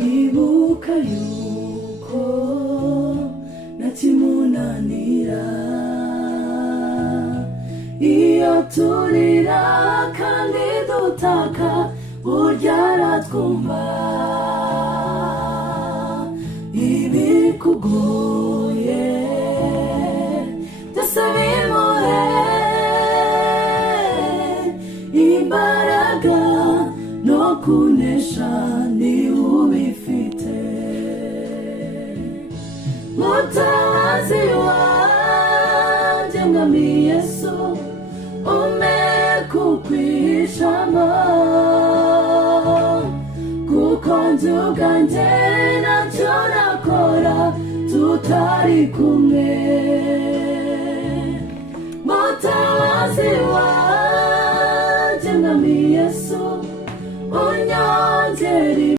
ibuka yuko ntakimunanira iyo turira kandi dutaka burya aratwumva ibikugoye byose bimuhe imbaraga no kunesha ni ubifite mutabazi wanjye mwami Yesu umere kukwishamo kuko njye ubwanjye ntacyo nakora tutari kumwe mutabazi wanjye mwami Yesu unyongere